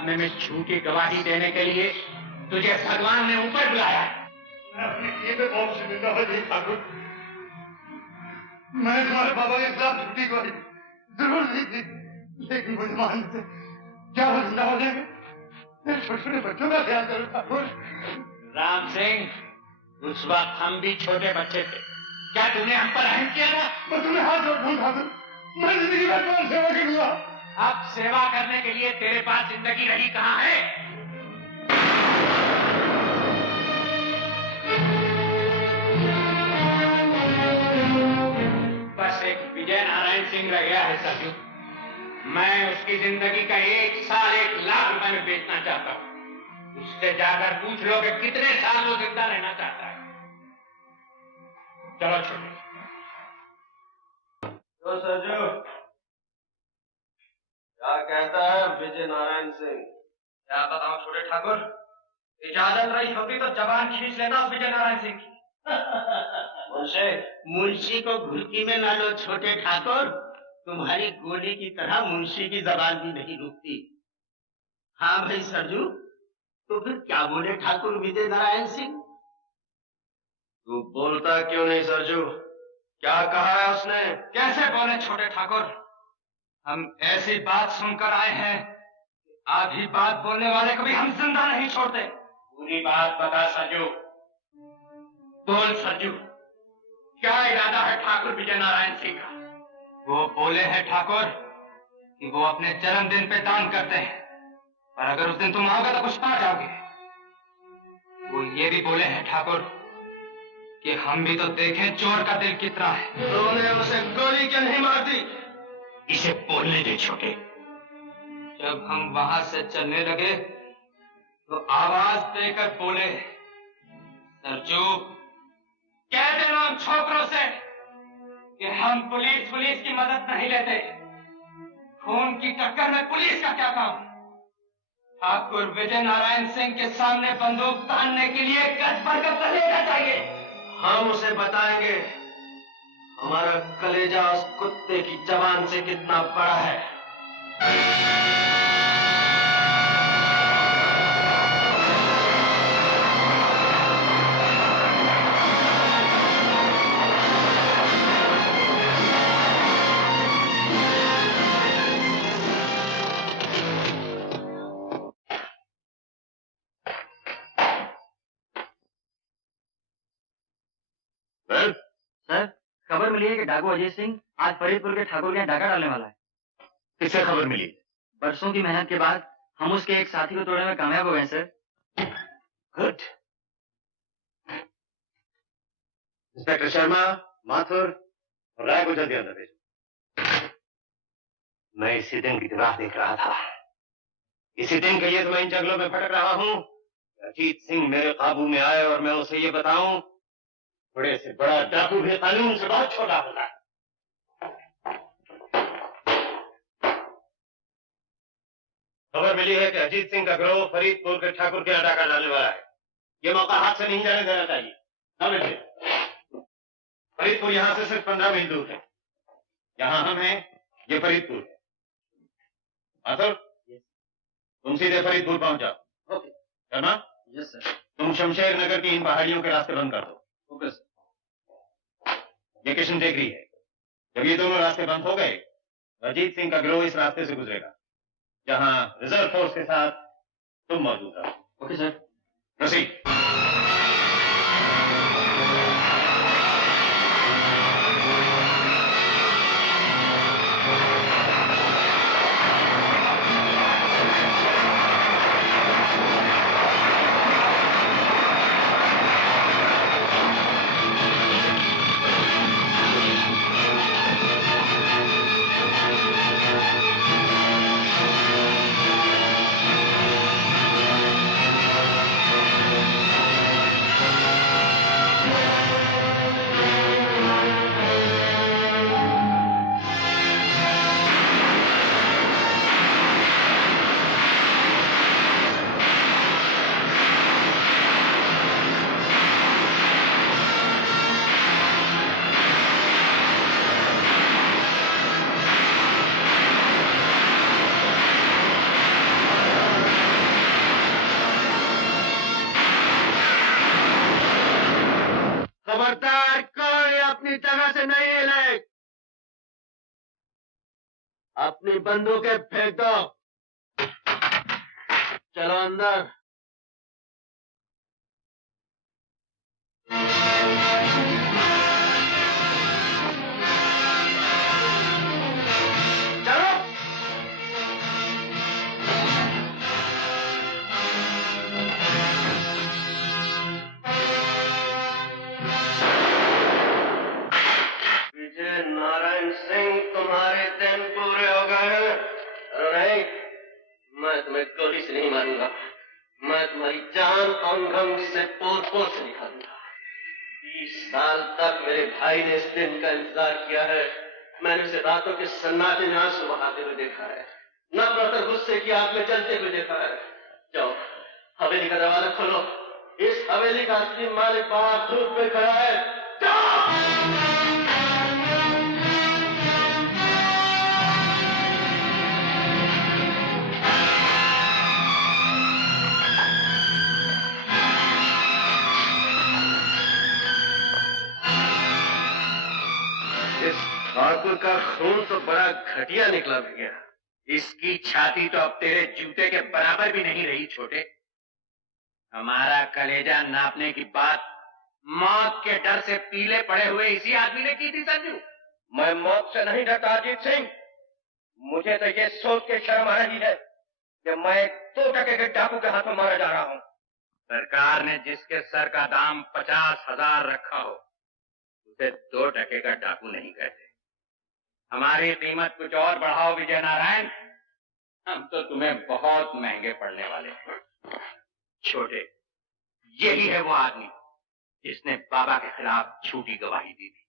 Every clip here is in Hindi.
मुकदमे में झूठी गवाही देने के लिए तुझे भगवान ने ऊपर बुलाया है। मैं अपने किए पे बहुत शर्मिंदा हूं ठाकुर। मैंने तुम्हारे बाबा के खिलाफ झूठी गवाही जरूर दी थी, लेकिन वो ईमान से क्या वो जिंदा हो जाएंगे? मेरे छोटे बच्चों का ख्याल करो ठाकुर। राम सिंह, उस वक्त हम भी छोटे बच्चे थे, क्या तूने हम पर रहम किया था? मैं तुम्हें हाथ जोड़ दूं ठाकुर, मैं जिंदगी भर तुम्हारी सेवा करूंगा। अब सेवा करने के लिए तेरे पास जिंदगी रही कहाँ है? बस एक विजय नारायण सिंह रह गया है सरजू। मैं उसकी जिंदगी का 1 साल 1 लाख रुपए में बेचना चाहता हूं। उससे जाकर पूछ लो कि कितने साल वो जिंदा रहना चाहता है। चलो छोटे। तो सरजू क्या कहता है विजय नारायण सिंह? क्या बताऊं छोटे ठाकुर, इजाजत रही होती तो जबान खींच लेता उस विजय नारायण सिंह की। मुंशी को घुड़की में ना लो छोटे ठाकुर, तुम्हारी गोली की तरह मुंशी की जबान भी नहीं रुकती। हाँ भाई सरजू, तो फिर क्या बोले ठाकुर विजय नारायण सिंह? तू बोलता क्यों नहीं सरजू? क्या कहा है उसने? कैसे बोले छोटे ठाकुर, हम ऐसी बात सुनकर आए हैं, आधी बात बोलने वाले को भी हम जिंदा नहीं छोड़ते। पूरी बात बता सरजू, बोल सरजू, क्या इरादा है ठाकुर विजय नारायण सिंह का? वो बोले हैं ठाकुर कि वो अपने जन्मदिन पे दान करते हैं, और अगर उस दिन तुम आओगे तो कुछ पा जाओगे। वो ये भी बोले हैं ठाकुर कि हम भी तो देखें चोर का दिल कितना है। तूने उसे गोली क्यों नहीं मार दी? इसे बोलने दे छोटे। जब हम वहां से चलने लगे तो आवाज देकर बोले, सरजू कह देना उन छोकरों से कि हम पुलिस की मदद नहीं लेते। खून की टक्कर में पुलिस का क्या काम? ठाकुर विजय नारायण सिंह के सामने बंदूक तानने के लिए गज भर का कलेजा चाहिए। हम उसे बताएंगे हमारा कलेजा उस कुत्ते की जबान से कितना बड़ा है। सर, खबर मिली है कि डाकू अजय सिंह आज फरीदपुर के ठाकुर के यहाँ डाका डालने वाला है। किससे खबर मिली? बरसों की मेहनत के बाद हम उसके एक साथी को तोड़ने में कामयाब हो गए sir. Good. Inspector Sharma, Mathur और राय को जल्दी अंदर भेजो। मैं इसी दिन की राह देख रहा था। इसी दिन के लिए तो मैं इन जंगलों में भटक रहा हूँ। अजीत सिंह मेरे काबू में आए और मैं उसे ये बताऊं, बड़े से बड़ा डाकू भी कानून से बहुत छोटा होता है। खबर मिली है कि अजीत सिंह का गिरोह फरीदपुर के ठाकुर के यहाँ डाका डालने वाला है। ये मौका हाथ से नहीं जाने देना चाहिए। समझे? फरीदपुर यहाँ से सिर्फ 15 मील दूर है। यहाँ हम हैं, ये फरीदपुर है। माथुर, तुम सीधे फरीदपुर पहुंच जाओ। ओके। शर्मा? Yes sir. तुम शमशेर नगर की इन पहाड़ियों के रास्ते बंद कर दो। Okay sir. ये किशन टेकरी है। जब ये दोनों रास्ते बंद हो गए, अजीत सिंह का गिरोह इस रास्ते से गुजरेगा, जहां रिजर्व फोर्स के साथ तुम मौजूद रहो। Okay sir. प्रोसीड। अपनी बंदूकें फेंक दो। चलो अंदर। नारायण सिंह, तुम्हारे दिन पूरे हो गए हैं। अरे नहीं, मैं तुम्हें गोली से नहीं मारूंगा, मैं तुम्हारी जान अंग अंग से पोर पोर से निकालूंगा। 20 साल तक मेरे भाई ने इस दिन का इंतजार किया है। मैंने उसे रातों के सन्नाटे में आंसू बहाते हुए देखा है, नफरत और गुस्से की आग में जलते हुए देखा है। जाओ, हवेली का दरवाजा खोलो। इस हवेली का असली मालिक बाहर धूप में खड़ा है। जाओ। ठाकुर का खून तो बड़ा घटिया निकला भैया। इसकी छाती तो अब तेरे जूते के बराबर भी नहीं रही छोटे। हमारा कलेजा नापने की बात मौत के डर से पीले पड़े हुए इसी आदमी ने की थी संजू। मैं मौत से नहीं डरता अजीत सिंह। मुझे तो ये सोच के शर्म आ रही है कि मैं 2 टके के डाकू के हाथों मारा जा रहा हूँ। सरकार ने जिसके सर का दाम 50,000 रखा हो उसे 2 टके का डाकू नहीं कहते। हमारी कीमत कुछ और बढ़ाओ विजय नारायण, हम तो तुम्हें बहुत महंगे पड़ने वाले हैं। छोटे, यही है वो आदमी जिसने बाबा के खिलाफ झूठी गवाही दी थी।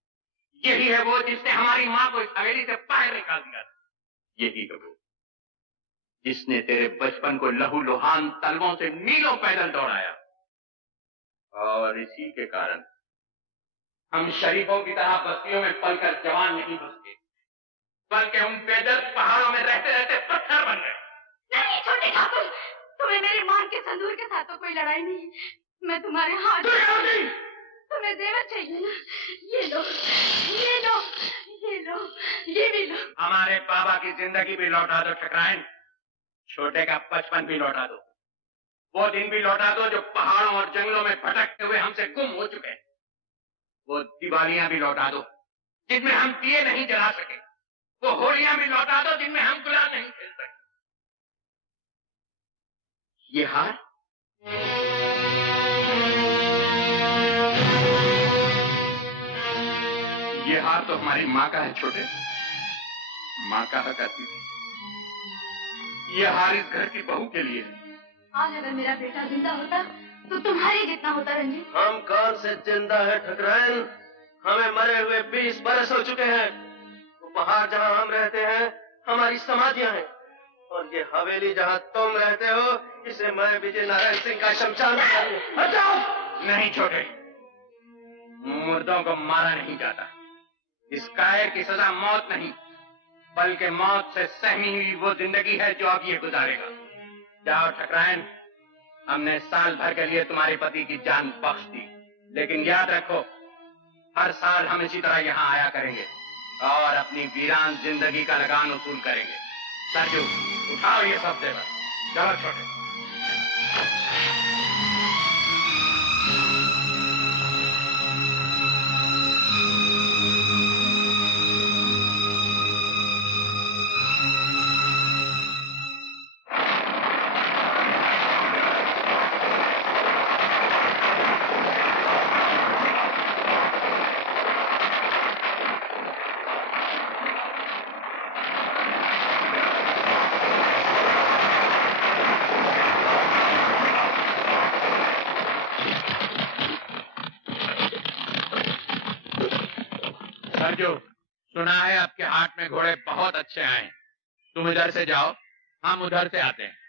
यही है वो जिसने हमारी मां को इस हवेली से बाहर निकाल दिया था। यही है वो जिसने तेरे बचपन को लहू लुहान तलवों से मीलों पैदल दौड़ाया। और इसी के कारण हम शरीफों की तरह बस्तियों में पलकर जवान नहीं बसते, बल्कि हम बेदर्द पहाड़ों में रहते रहते पत्थर बन गए। नहीं छोटे ठाकुर, तुम्हें मेरी मां के संदूर के साथ तो कोई लड़ाई नहीं। मैं तुम्हारे हाथ। तुम्हें जेवर चाहिए ना? ये लो, ये लो, ये लो, ये भी लो। हमारे बाबा की जिंदगी भी लौटा दो ठकराइन, छोटे का बचपन भी लौटा दो, वो दिन भी लौटा दो जो पहाड़ों और जंगलों में भटकते हुए हमसे गुम हो चुके। वो दिवालियां भी लौटा दो जिनमें हम दिए नहीं जला सके। वो होलियां भी लौटा दो जिनमें हम गुलाल नहीं खेल सके। ये हार तो हमारी माँ का है छोटे। माँ कहा करती थी ये हार इस घर की बहू के लिए है। आज अगर मेरा बेटा जिंदा होता तो तुम्हारे जितना होता रंजीत। हम कौन से जिंदा है ठकराइन? हमें मरे हुए 20 बरस हो चुके हैं। वो पहाड़ जहाँ हम रहते हैं हमारी समाधियां हैं, और ये हवेली जहाँ तुम रहते हो इसे मैं विजय नारायण सिंह का शमशान हटाओ। नहीं छोटे, मुर्दों को मारा नहीं जाता। इस कायर की सजा मौत नहीं बल्कि मौत से सहमी हुई वो जिंदगी है जो अब ये गुजारेगा। जाओ ठकराइन, हमने साल भर के लिए तुम्हारे पति की जान बख्श दी, लेकिन याद रखो हर साल हम इसी तरह यहाँ आया करेंगे और अपनी वीरान जिंदगी का लगान वसूल करेंगे। सरजू उठाओ ये सब देवर, चलो छोटे। सुना है आपके हाट में घोड़े बहुत अच्छे आए। तुम इधर से जाओ, हम उधर से आते हैं।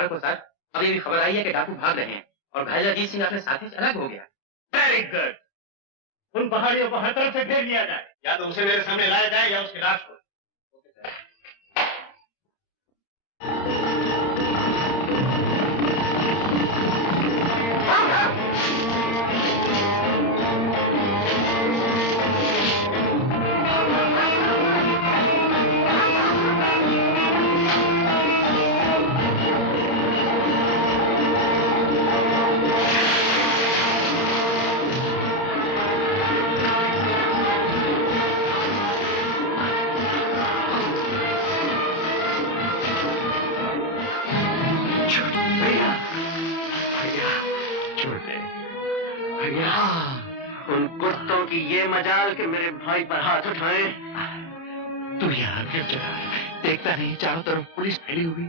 मुबारक हो सर। अभी भी खबर आई है कि डाकू भाग रहे हैं और घायल अजीत सिंह अपने साथी से अलग हो गया। Very good. उन पहाड़ियों को हर तरफ से घेर लिया जाए, या तो उसे मेरे सामने लाया जाए या उसकी लाश को। उन कुत्तों की ये मजाल कि मेरे भाई पर हाथ उठाए। तू यहाँ क्यों चला? देखता नहीं चारों तरफ पुलिस फैली हुई।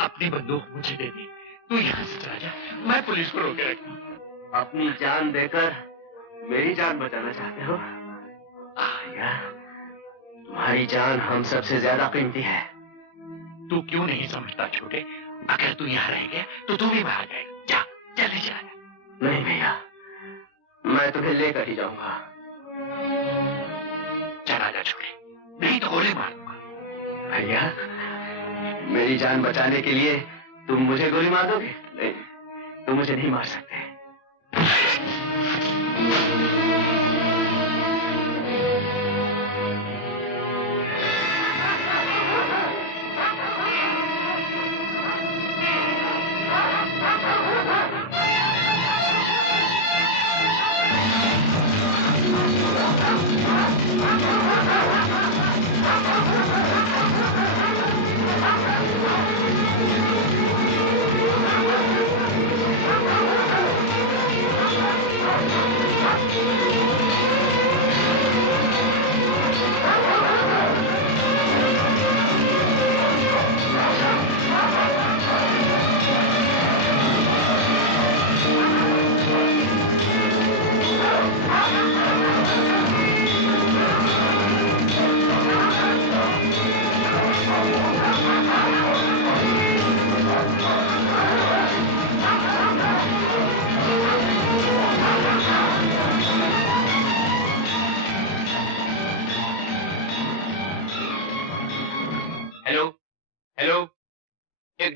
अपनी बंदूक मुझे दे दी। तू यहाँ से चला जा, मैं पुलिस को रोके रखूं। अपनी जान देकर मेरी जान बचाना चाहते हो? यार, तुम्हारी जान हम सबसे ज्यादा कीमती है। तू क्यों नहीं समझता छोटे? अगर तू यहाँ रह गया तो तू भी भाग जाएगा। जा, जल्दी जा। नहीं भैया, मैं तुम्हें लेकर ही जाऊंगा। चला जा छोटे, नहीं तो गोली मार दूंगा। भैया, मेरी जान बचाने के लिए तुम मुझे गोली मार दोगे? नहीं, तुम मुझे नहीं मार सकते।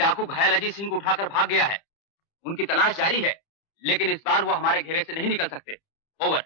डाकू घायल अजीत सिंह को उठाकर भाग गया है। उनकी तलाश जारी है, लेकिन इस बार वो हमारे घेरे से नहीं निकल सकते। ओवर।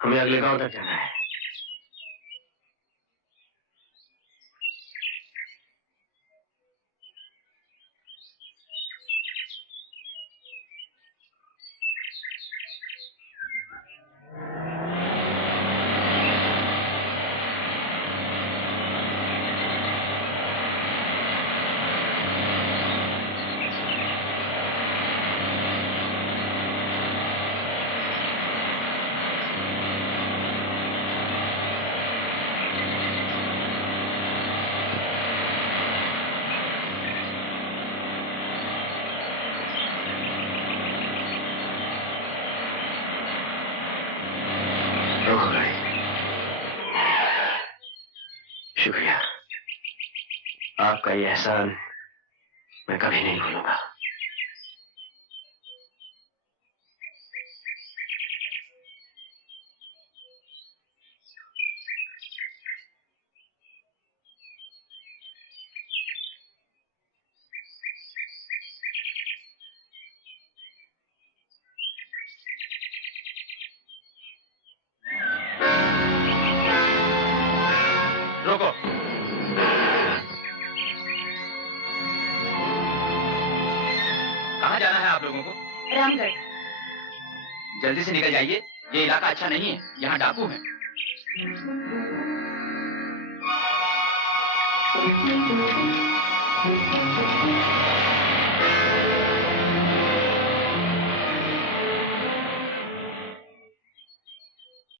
हमें अगले गांव तक जाना है। शुक्रिया, आपका ये एहसान मैं कभी नहीं भूलूंगा। रोको। कहाँ जाना है आप लोगों को? रामगढ़। जल्दी से निकल जाइए, ये इलाका अच्छा नहीं है, यहाँ डाकू हैं।